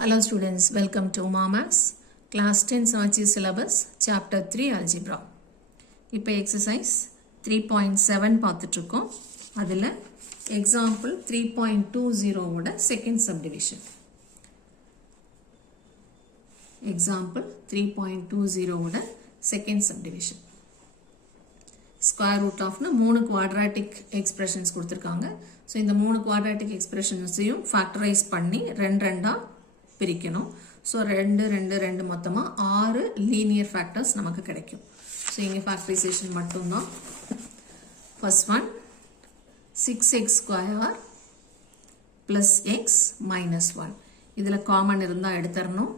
Hello students, welcome to Max Class 10 Sachi Syllabus Chapter 3 Algebra. இப்போ exercise 3.7 பார்த்துட்டுருக்கோம். அதில் example 3.20 ஓட second subdivision. Example 3.20 ஓட second subdivision. Square root of 3 quadratic expressions கொடுத்திருக்காங்க. So இந்த 3 quadratic expressions-ஐயும் factorize பண்ணி ரெண்டா பிரிக்கணும். ஸோ ரெண்டு மொத்தமாக 6 லீனியர் ஃபேக்டர்ஸ் நமக்கு கிடைக்கும். ஸோ இங்கே ஃபேக்டரைசேஷன் மட்டும்தான். First one 6x square plus X minus 1. இதில் காமன் இருந்தால் எடுத்துடணும்.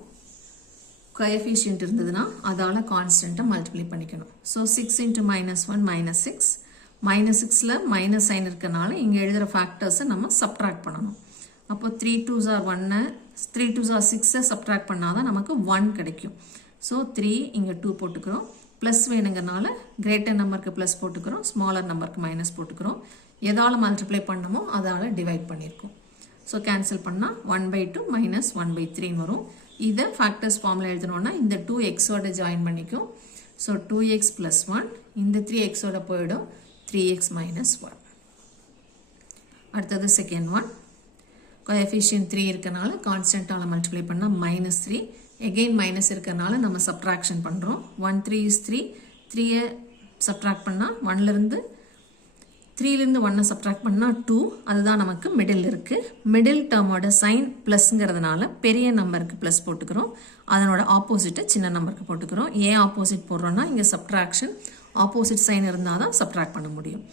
கோஎஃபிஷியன்ட் இருந்ததுன்னா அதால் கான்ஸ்டண்ட்டை மல்டிப்ளை பண்ணிக்கணும். So 6 into -1 -6. -6ல் மைனஸ் சைன் இருக்கனால இங்கே எழுதுகிற ஃபேக்டர்ஸை நம்ம சப்ட்ராக்ட் பண்ணணும். அப்போ 3 2s are 1, 3 2s are 6 subtract பண்ணாதான் நமக்கு 1 கிடைக்கும். ஸோ 3 இங்கே 2 போட்டுக்கிறோம். ப்ளஸ் வேணுங்கிறனால கிரேட்டர் நம்பருக்கு ப்ளஸ் போட்டுக்கிறோம், ஸ்மாலர் நம்பருக்கு மைனஸ் போட்டுக்கிறோம். எதால் மல்டிப்ளை பண்ணமோ அதால் டிவைட் பண்ணியிருக்கோம். ஸோ கேன்சல் பண்ணால் 1/2 - 1/3 வரும். இதை ஃபேக்டர்ஸ் ஃபார்மில் எழுதணும்னா இந்த 2xோட ஜாயின் பண்ணிக்கும். ஸோ 2x + 1, இந்த 3xோட போயிடும், 3x - 1. அடுத்தது செகண்ட் ஒன், கோஎஃபிஷியன்ட் 3 இருக்கனால கான்ஸ்டன்ட்டால் மல்டிப்ளை பண்ணால் -3. எகெயின் மைனஸ் இருக்கனால நம்ம சப்ட்ராக்ஷன் பண்ணுறோம். 1 3 is 3. 3யை சப்ட்ராக்ட் பண்ணால் 1லேருந்து 3லேருந்து 1 சப்ட்ராக்ட் பண்ணால் 2. அதுதான் நமக்கு மிடில் இருக்குது. மிடில் டேர்மோட சைன் ப்ளஸ்ங்கிறதுனால பெரிய நம்பருக்கு ப்ளஸ் போட்டுக்கிறோம். அதனோட ஆப்போசிட்டை சின்ன நம்பருக்கு போட்டுக்கிறோம். ஏன் ஆப்போசிட் போடுறோன்னா இங்கே சப்ட்ராக்ஷன் ஆப்போசிட் சைன் இருந்தால் தான் சப்ட்ராக்ட் பண்ண முடியும்.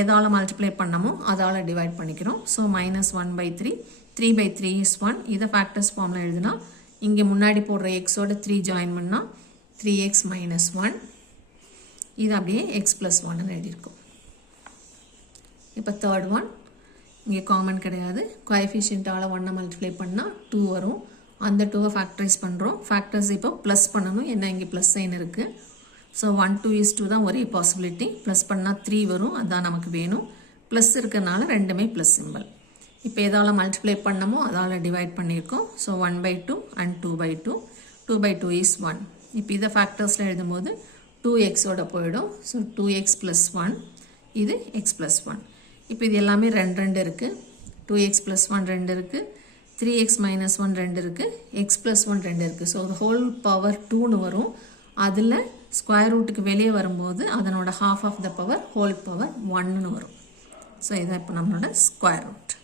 எதால் மல்டிப்ளை பண்ணமோ அதால் டிவைட் பண்ணிக்கிறோம். So -1/3, 3/3 is 1. இதை ஃபேக்டர்ஸ் ஃபார்மில் எழுதுனா இங்கே முன்னாடி போடுற எக்ஸோட 3 ஜாயின் பண்ணால் 3x - 1. இது அப்படியே x + 1ன்னு எழுதியிருக்கோம். இப்போ தேர்ட் ஒன், இங்கே காமன் கிடையாது. கோஎஃபிஷியன்ட்டால் 1 மல்டிப்ளை பண்ணால் 2 வரும். அந்த 2வை ஃபேக்டரைஸ் பண்ணுறோம். ஃபேக்டர்ஸ் இப்போ ப்ளஸ் பண்ணணும், என்ன இங்கே ப்ளஸ் சைன் இருக்குது. ஸோ 1 2 is 2 தான் ஒரே பாசிபிலிட்டி. ப்ளஸ் பண்ணால் 3 வரும், அதுதான் நமக்கு வேணும். ப்ளஸ் இருக்கிறனால ரெண்டுமே ப்ளஸ் சிம்பிள். இப்போ எதால் மல்டிப்ளை பண்ணமோ அதால் டிவைட் பண்ணியிருக்கோம். So 1/2 and 2/2. 2/2 is 1. இப்போ இதை ஃபேக்டர்ஸில் எழுதும்போது 2xோட போயிடும். ஸோ 2x + 1, இது x + 1. இப்போ இது எல்லாமே ரெண்டு இருக்குது. 2x + 1 2 இருக்குது, 3x - 1 2 இருக்குது, x + 1 2 இருக்குது. ஸோ ஹோல் பவர் 2ன்னு வரும். அதில் ஸ்கொயர் ரூட்டுக்கு வெளியே வரும்போது அதனோட ½ of the power whole power 1ன்னு வரும். ஸோ இதான் இப்போ நம்மளோட ஸ்கொயர் ரூட்.